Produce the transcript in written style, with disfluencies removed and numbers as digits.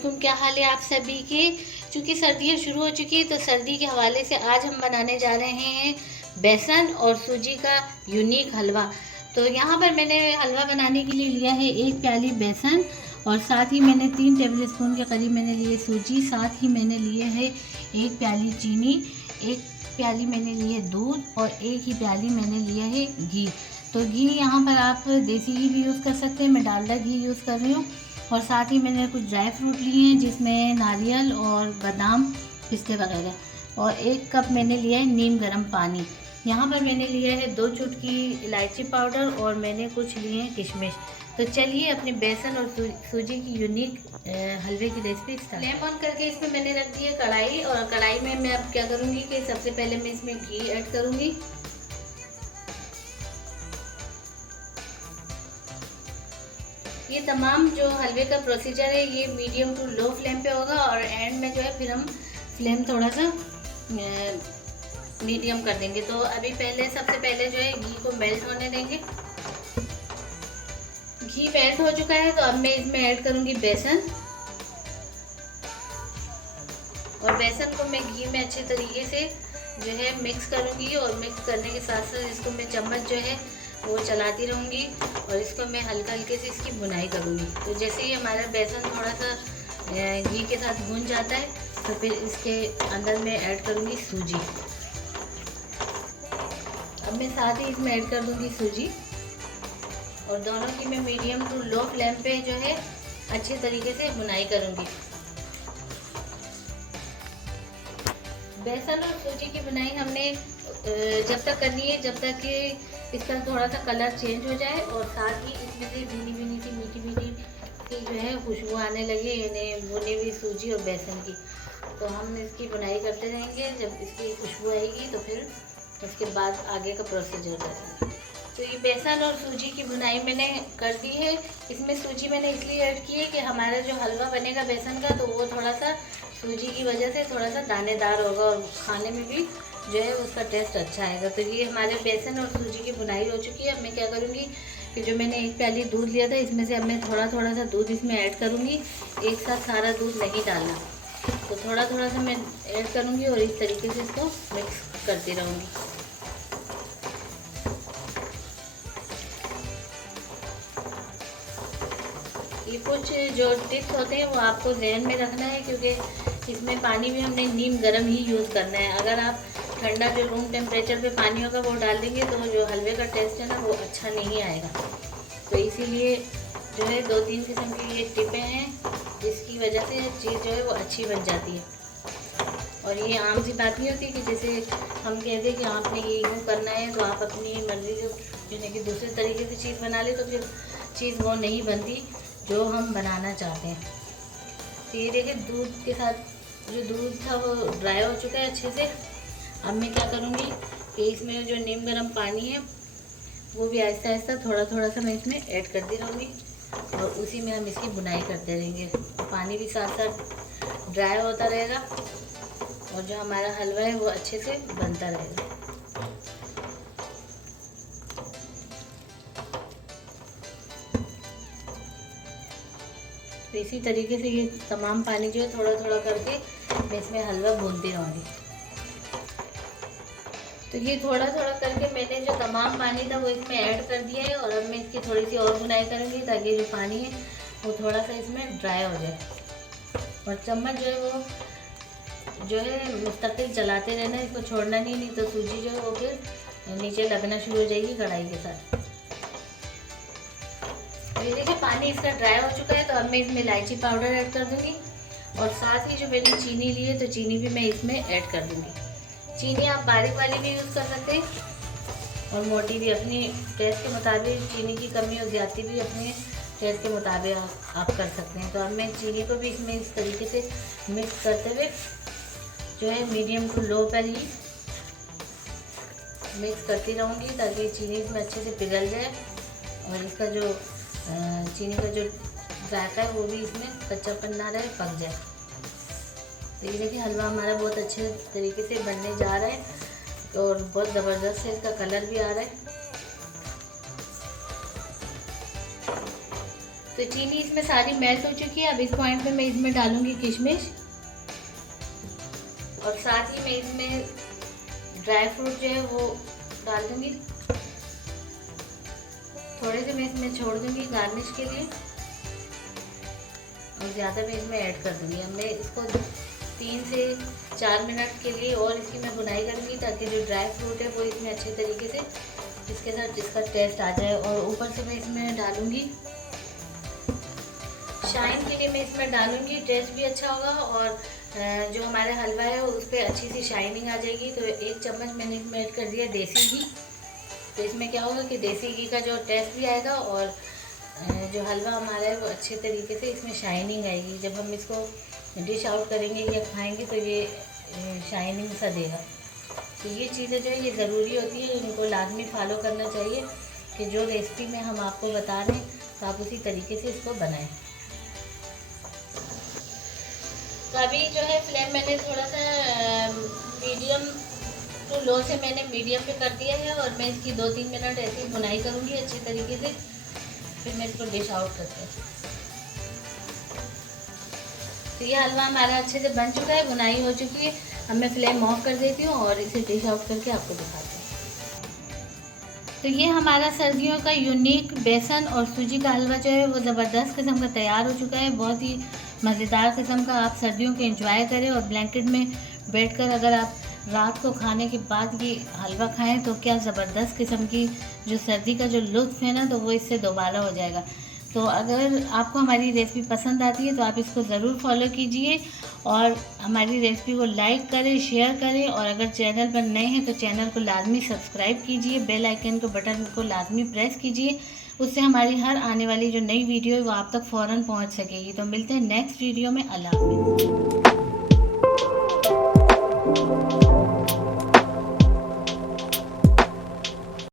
वालेकुम, क्या हाल है आप सभी के। चूँकि सर्दियाँ शुरू हो चुकी है तो सर्दी के हवाले से आज हम बनाने जा रहे हैं बेसन और सूजी का यूनिक हलवा। तो यहाँ पर मैंने हलवा बनाने के लिए लिया है 1 प्याली बेसन और साथ ही मैंने 3 टेबलस्पून के करीब मैंने लिए सूजी, साथ ही मैंने लिए है 1 प्याली चीनी, 1 प्याली मैंने लिए दूध और 1 ही प्याली मैंने लिया है घी। तो घी यहाँ पर आप देसी घी भी यूज़ कर सकते हैं, मैं डालडा घी यूज़ कर रही हूँ। और साथ ही मैंने कुछ ड्राई फ्रूट लिए हैं जिसमें नारियल और बादाम, पिस्ते वगैरह। और 1 कप मैंने लिया है नीम गर्म पानी। यहाँ पर मैंने लिया है 2 चुटकी इलायची पाउडर और मैंने कुछ लिए हैं किशमिश। तो चलिए अपने बेसन और सूजी की यूनिक हलवे की रेसिपी स्टार्ट। फ्लेम ऑन करके इसमें मैंने रख दी है कढ़ाई, और कढ़ाई में मैं अब क्या करूँगी कि सबसे पहले मैं इसमें घी ऐड करूँगी। ये तमाम जो हलवे का प्रोसीजर है ये मीडियम टू लो फ्लेम पे होगा, और एंड में जो है फिर हम फ्लेम थोड़ा सा मीडियम कर देंगे। तो अभी सबसे पहले जो है घी को मेल्ट होने देंगे। घी मेल्ट हो चुका है तो अब मैं इसमें ऐड करूँगी बेसन, और बेसन को मैं घी में अच्छे तरीके से जो है मिक्स करूँगी, और मिक्स करने के साथ साथ इसको मैं चम्मच जो है वो चलाती रहूँगी, और इसको मैं हल्के से इसकी भुनाई करूँगी। तो जैसे ही हमारा बेसन थोड़ा सा घी के साथ भुन जाता है तो फिर इसके अंदर मैं ऐड करूँगी सूजी। अब मैं साथ ही इसमें ऐड कर दूँगी सूजी, और दोनों की मैं मीडियम टू लो फ्लेम पे जो है अच्छे तरीके से भुनाई करूँगी। बेसन और सूजी की बुनाई हमने जब तक करनी है जब तक कि इसका थोड़ा सा कलर चेंज हो जाए, और साथ ही इसमें से भीनी भीनी सी मीठी सी जो है खुशबू आने लगे इन्हें भुनी हुई सूजी और बेसन की। तो हम इसकी बुनाई करते रहेंगे, जब इसकी खुशबू आएगी तो फिर उसके बाद आगे का प्रोसीजर करेंगे। तो ये बेसन और सूजी की बुनाई मैंने कर दी है। इसमें सूजी मैंने इसलिए ऐड की है कि हमारा जो हलवा बनेगा बेसन का तो वो थोड़ा सा सूजी की वजह से थोड़ा सा दानेदार होगा, और खाने में भी जो है उसका टेस्ट अच्छा आएगा। तो ये हमारे बेसन और सूजी की बुनाई हो चुकी है। अब मैं क्या करूँगी कि जो मैंने 1 प्याली दूध लिया था इसमें से अब मैं थोड़ा सा दूध इसमें ऐड करूँगी। एक साथ सारा दूध नहीं डालना, तो थोड़ा सा मैं ऐड करूँगी और इस तरीके से इसको मिक्स करती रहूँगी। ये कुछ जो टिप्स होते हैं वो आपको ध्यान में रखना है, क्योंकि इसमें पानी भी हमने नीम गर्म ही यूज़ करना है। अगर आप ठंडा जो रूम टेम्परेचर पे पानी होगा वो डाल देंगे तो जो हलवे का टेस्ट है ना वो अच्छा नहीं आएगा। तो इसीलिए जो है 2-3 किस्म की ये टिपें हैं जिसकी वजह से चीज़ जो है वो अच्छी बन जाती है। और ये आम सी बात नहीं होती कि जैसे हम कहते हैं कि आपने ये यूँ करना है तो आप अपनी मर्ज़ी से यानी कि दूसरे तरीके से चीज़ बना ले, तो फिर चीज़ वो नहीं बनती जो हम बनाना चाहते हैं। तो ये देखिए दूध के साथ जो दूध था वो ड्राई हो चुका है अच्छे से। अब मैं क्या करूँगी कि इसमें जो नीम गर्म पानी है वो भी आहिस्ता आहिस्ता थोड़ा सा मैं इसमें ऐड करती रहूँगी, और उसी में हम इसकी बुनाई करते रहेंगे। पानी भी साथ साथ ड्राई होता रहेगा, और जो हमारा हलवा है वो अच्छे से बनता रहेगा। तो इसी तरीके से ये तमाम पानी जो है थोड़ा करके मैं इसमें हलवा भूनती रहूँगी। तो ये थोड़ा करके मैंने जो तमाम पानी था वो इसमें ऐड कर दिया है, और अब मैं इसकी थोड़ी सी और बुनाई करूँगी ताकि जो पानी है वो थोड़ा सा इसमें ड्राई हो जाए। और चम्मच जो है वो जो है मुस्तकिल चलाते रहना, इसको छोड़ना नहीं तो सूजी जो है वो फिर नीचे लगना शुरू हो जाएगी कढ़ाई के साथ। तो ये देखिए पानी इसका ड्राई हो चुका है, तो अब मैं इसमें इलायची पाउडर ऐड कर दूँगी, और साथ ही जो मैंने चीनी ली है तो चीनी भी मैं इसमें ऐड कर दूँगी। चीनी आप बारीक वाली भी यूज़ कर सकते हैं, और मोटी भी, अपनी टेस्ट के मुताबिक। चीनी की कमी और ज़्यादती भी अपने टेस्ट के मुताबिक आप कर सकते हैं। तो अब मैं चीनी को भी इसमें इस तरीके से मिक्स करते हुए जो है मीडियम टू लो पर ही मिक्स करती रहूँगी ताकि चीनी इसमें अच्छे से पिघल जाए, और इसका जो चीनी का जो जायका है वो भी इसमें कच्चापन ना रहे, पक जाए। तो ये देखिए हलवा हमारा बहुत अच्छे तरीके से बनने जा रहा है, और बहुत ज़बरदस्त है, इसका कलर भी आ रहा है। तो चीनी इसमें सारी मेल्ट हो चुकी है। अब इस पॉइंट पे मैं इसमें डालूंगी किशमिश और साथ ही मैं इसमें ड्राई फ्रूट जो है वो डाल दूंगी। थोड़े से मैं इसमें छोड़ दूंगी गार्निश के लिए और ज़्यादा मैं इसमें ऐड कर दूंगी। अब मैं इसको 3 से 4 मिनट के लिए और इसकी मैं भुनाई करूँगी ताकि जो ड्राई फ्रूट है वो इसमें अच्छे तरीके से इसके साथ इसका टेस्ट आ जाए। और ऊपर से मैं इसमें डालूँगी शाइन के लिए, मैं इसमें डालूँगी, टेस्ट भी अच्छा होगा और जो हमारा हलवा है उस पर अच्छी सी शाइनिंग आ जाएगी। तो 1 चम्मच मैंने इसमें ऐड कर दिया देसी घी। तो इसमें क्या होगा कि देसी घी का जो टेस्ट भी आएगा और जो हलवा हमारा है वो अच्छे तरीके से इसमें शाइनिंग आएगी। जब हम इसको डिश आउट करेंगे या खाएंगे तो ये शाइनिंग सा देगा। तो ये चीज़ें जो है ये ज़रूरी होती है, इनको लाजमी फॉलो करना चाहिए कि जो रेसिपी में हम आपको बता रहे हैं तो आप उसी तरीके से इसको बनाएं। तो अभी जो है फ्लेम मैंने थोड़ा सा मीडियम टू लो से मैंने मीडियम पे कर दिया है और मैं इसकी 2-3 मिनट ऐसी बुनाई करूँगी अच्छे तरीके से, फिर मैं इसको डिश आउट करती हूँ। तो ये हलवा हमारा अच्छे से बन चुका है, बुनाई हो चुकी है। अब मैं फ्लेम ऑफ कर देती हूँ और इसे डिश आउट करके आपको दिखाती हूँ। तो ये हमारा सर्दियों का यूनिक बेसन और सूजी का हलवा जो है वो ज़बरदस्त किस्म का तैयार हो चुका है। बहुत ही मज़ेदार किस्म का आप सर्दियों के एंजॉय करें और ब्लैंकेट में बैठकर अगर आप रात को खाने के बाद ये हलवा खाएं तो क्या ज़बरदस्त किस्म की जो सर्दी का जो लुत्फ़ है ना तो वो इससे दोबारा हो जाएगा। तो अगर आपको हमारी रेसिपी पसंद आती है तो आप इसको ज़रूर फॉलो कीजिए और हमारी रेसिपी को लाइक करें, शेयर करें और अगर चैनल पर नए हैं तो चैनल को लाजमी सब्सक्राइब कीजिए, बेल आइकन को बटन को लाजमी प्रेस कीजिए, उससे हमारी हर आने वाली जो नई वीडियो है वो आप तक फ़ौरन पहुंच सकेगी। तो मिलते हैं नेक्स्ट वीडियो में। अल्लाह हाफ़िज़।